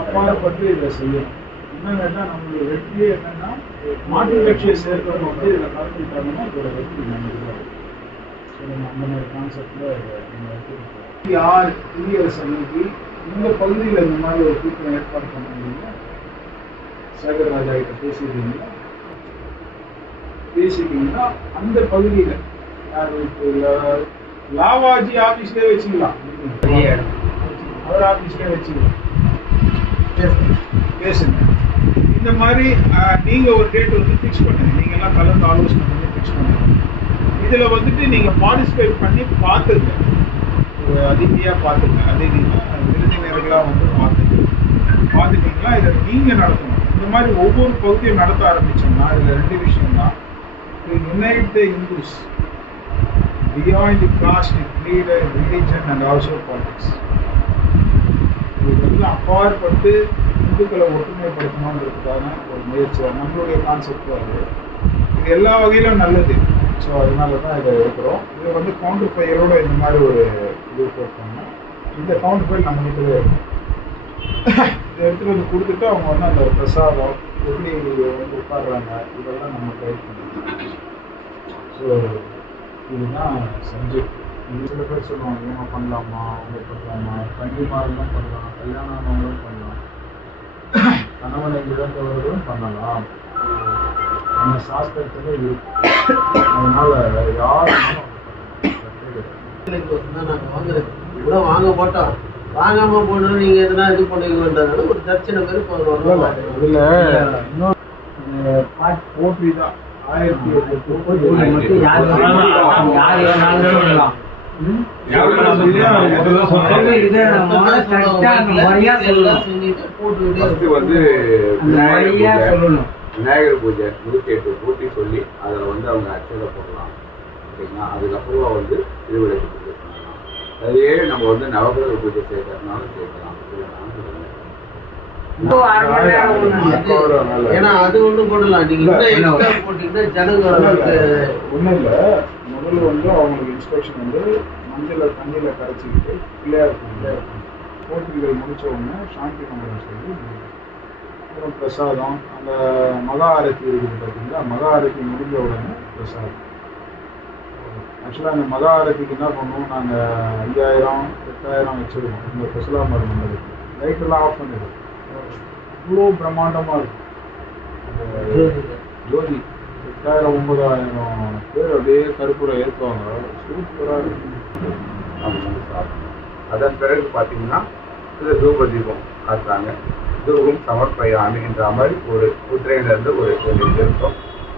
அப்பாற்பட்டு இதை செய்யணும். இன்னும் கேட்டா நம்மளுடைய வெற்றியே என்னன்னா மாற்று கட்சியை சேர்க்கிறவங்க வந்து இதில் கலந்துக்கிட்டாங்கன்னா இதோட வெற்றி இருக்கும். ஸோ நம்ம அந்த மாதிரி கான்செப்டில் நம்ம எடுத்துருக்கோம் யார் குடியரசு அன்னைக்கு இந்த பகுதியில் இந்த மாதிரி ஒரு கூட்டம் ஏற்பாடு பண்ணீங்க சேகர் ராஜா கிட்ட பேசியிருக்கீங்களா பேசிட்டீங்கன்னா அந்த பகுதியில் யார் இப்போ லாவாஜி ஆஃபீஸ்லேயே வச்சுக்கலாம். அவர் ஆஃபீஸ்லேயே வச்சுக்கலாம். பேசுங்க இந்த மாதிரி நீங்கள் நீங்க ஒரு டேட் வந்து ஃபிக்ஸ் பண்ணுங்க. நீங்க எல்லாம் கலந்து ஆலோசனை பண்ணி ஃபிக்ஸ் பண்ணுங்க. இதுல வந்துட்டு நீங்க பார்ட்டிசிபேட் பண்ணி பார்த்துங்க ஒரு அதிதியா பார்த்துங்க அதிதினா விருந்தினர்களா வந்து பார்த்துங்க பார்த்துட்டீங்களா? இதை நீங்க நடத்தணும். இந்த மாதிரி ஒவ்வொரு பகுதியும் நடத்த ஆரம்பிச்சோம்னா இதுல ரெண்டு விஷயம் தான் unite the Hindus beyond caste creed religion and also politics இதெல்லாம் அப்பாற்பட்டு இந்துக்களை ஒற்றுமைப்படுத்தணுன்றதுக்கான ஒரு முயற்சி. நம்மளுடைய கான்செப்ட் அது. இது எல்லா வகையிலும் நல்லது. ஸோ அதனால தான் இதை இருக்கிறோம் இது வந்து கவுண்டர் ஃபையரோட இந்த மாதிரி ஒரு இது போட்டாங்க இந்த கவுண்டர் ஃபைல் நம்ம கிட்டவே இருக்கும் இதை எடுத்துகிட்டு வந்து கொடுத்துட்டு அவங்க வந்து அந்த பிரசாதம் எப்படி வந்து உட்காடுறாங்க இதெல்லாம் நம்ம கைட் பண்ணணும் ஸோ இதுதான் சப்ஜெக்ட் சில பேர் சொல்லுவாங்க இவங்க பண்ணலாமா? அவங்க பண்ணலாமா பண்ணலாம் கல்யாணம் ஆனவங்களும் பண்ணலாம். கணவனை இழந்தவர்களும் பண்ணலாம். நம்ம சாஸ்திரத்துல இருக்கு. அதனால யார் நாங்க வாங்குறது. கூட வாங்க போட்டோம் வாங்காம போடணும் நீங்க எதனா இது பண்ணுவீங்கன்றதுனால ஒரு தட்சணை பேர் இதுல இன்னொரு போற்றி தான் ஆயிரத்தி எட்டு மட்டும் யார் யார் வேணாலும் சொல்லலாம். விநாயகர் பூஜை சொல்லணும். எட்டு பூட்டி சொல்லி அதில் வந்து அவங்க அச்சதை போடலாம் ஓகேங்களா அதுக்கப்புறமா வந்து திருவிளக்கு பூஜை பண்ணலாம் அதே நம்ம வந்து நவகிரக பூஜை செய்யறதுனாலும் செய்யலாம் ஏன்னா அது ஒண்ணும் போடலாம் நீங்க இன்னும் எக்ஸ்ட்ரா போட்டீங்கன்னா ஜனங்க ஒன்றும் இல்லை முதல்ல வந்து அவங்களுக்கு இன்ஸ்ட்ரக்ஷன் வந்து மஞ்சளை தண்ணியில் கரைச்சிக்கிட்டு பிள்ளையார் பிள்ளையார் போட்டிகள் முடிச்ச உடனே சாந்தி மந்திரம் சொல்லி அப்புறம் பிரசாதம் அந்த மகா ஆரத்தி இருக்குது பார்த்தீங்களா மகா ஆரத்தி முடிஞ்ச உடனே பிரசாதம் ஆக்சுவலாக அந்த மகா ஆரத்திக்கு என்ன பண்ணுவோம் நாங்கள் ஐயாயிரம் எட்டாயிரம் வச்சுருக்கோம் இந்த பிரசலா மருந்து லைட்டெல்லாம் ஆஃப் பண்ணிடுவோம் இவ்வளோ பிரம்மாண்டமாக இருக்கும் ஜோதி எட்டாயிரம் ஒன்பதாயிரம் பேர் அப்படியே கருப்புரை ஏற்பாங்க சூப்பராக இருக்கும் அதன் பிறகு பார்த்தீங்கன்னா இது தூப தீபம் காட்டுறாங்க. தூபம் சமர்ப்பயாமி என்ற மாதிரி ஒரு குதிரையிலேருந்து ஒரு ஒரு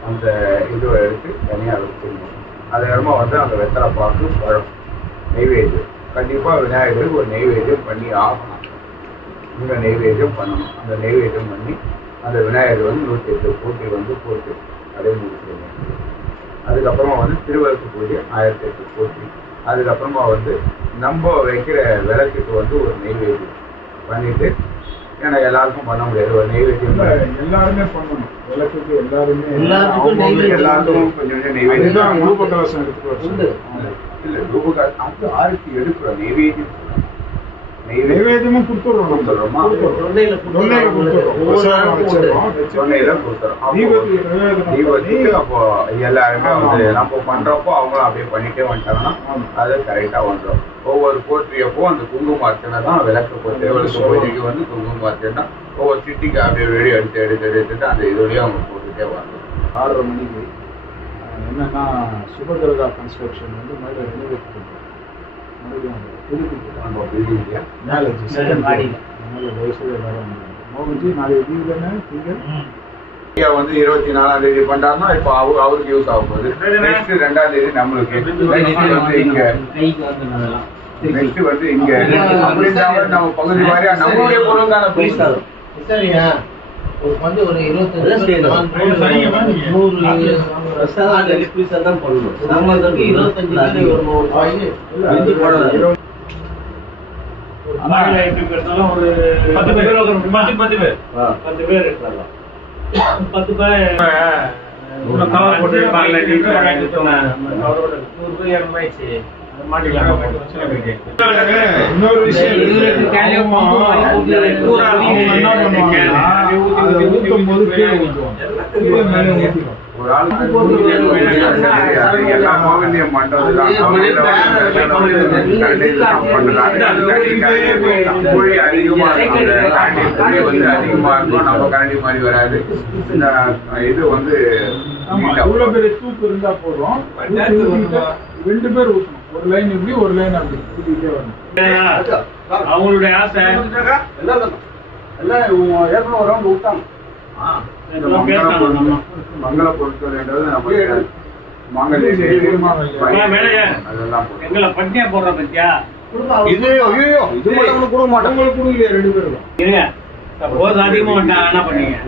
அந்த இதுவை எடுத்து தனியாக வச்சுருந்தோம் அதுக்கப்புறமா வந்து அந்த வெத்தலை பாக்கு பழம். நெய்வேத்தியம். கண்டிப்பாக விநாயகருக்கு ஒரு நெய்வேத்தியம் பண்ணி ஆகணும். இந்த நெய்வேத்தியம் பண்ணணும். அந்த நெய்வேத்தியம் பண்ணி அந்த விநாயகர் வந்து நூற்றி எட்டு போட்டி வந்து போட்டு அதை முடிச்சிருங்க. அதுக்கப்புறமா வந்து திருவழுக்கு பூஜை ஆயிரத்தி எட்டு போட்டி. அதுக்கப்புறமா வந்து நம்ம வைக்கிற விளக்குக்கு வந்து ஒரு நெய்வேத்தியம் பண்ணிட்டு ஏன்னா எல்லாருக்கும் பண்ண முடியாது. ஒரு நெய்வேத்தியம் எல்லாருமே பண்ணணும். விளக்குக்கு எல்லாருமே. எல்லாருக்கும் கொஞ்சம் கொஞ்சம் நெய்வேத்தியம் ரூப கலசம் எடுத்துட்டு. இல்ல ரூபகா அது ஆரத்தி எடுக்கிறோம் நெய்வேத்தியம் நைவேத்தியமும் கொடுத்துடுறோம். தொண்டையில கொடுத்துறோம் அப்போ எல்லாருமே வந்து. நம்ம பண்றப்போ அவங்களும் அப்படியே பண்ணிட்டே வந்துட்டாங்கன்னா. அது கரெக்டா வந்துடும். ஒவ்வொரு போற்றியப்போ அந்த குங்கும அர்ச்சனை தான் விளக்கு போட்டு பூஜைக்கு வந்து குங்கும அர்ச்சனை ஒவ்வொரு சிட்டிக்கு அப்படியே வெளியே எடுத்து எடுத்து எடுத்துட்டு அந்த இதுலயே அவங்க போட்டுட்டே வரணும் ஆறரை மணிக்கு என்னன்னா சுபகிரகா கன்ஸ்ட்ரக்ஷன் வந்து மேலே ரெனோவேட் பண்ணுறோம் வந்து இருபத்தி நாலாம் தேதி பண்றாருன்னா இப்போ அவரு அவருக்கு யூஸ் ஆகும் போது நெக்ஸ்ட் ரெண்டாம் தேதி நம்மளுக்கு. நெக்ஸ்ட் வந்து இங்க. நெக்ஸ்ட் வந்து இங்க. அப்படின்ற நம்ம பகுதி வாரியா நம்மளுடைய பொருள் தானே Please, sir. சரியா ஒரு வந்து ஒரு இருபத்தஞ்சு தான் பண்ணணும். நம்மளுக்கு இருபத்தஞ்சு பத்து பேர் பத்து பேர் பத்து பேர் இன்னொரு விஷயம் இருக்கு. இதுல கேலியம் ஒரு ஆள் எல்லா கோவிலையும் கோழி அதிகமா இருக்கும். வந்து அதிகமா இருக்கும். நம்ம கரண்டி மாதிரி வராது. இந்த இது வந்து இவ்வளவு பெரிய தூக்கு இருந்தா போதும். ரெண்டு பேர் ஒரு லைன் இப்படி ஒரு லைன் அப்படி. ஊத்திட்டே வரணும். அவங்களுடைய ஆசை. மங்கள பொருட்கள்ன்றது அதெல்லாம் போடுறோம். எங்களை பட்டினியா போடுற பத்தியா இது ஐயோ இது மட்டும் கொடுக்க மாட்டோம் உங்களுக்கு கொடுக்கலையே ரெண்டு பேரும். இருங்க. அதிகமா என்ன பண்ணீங்க?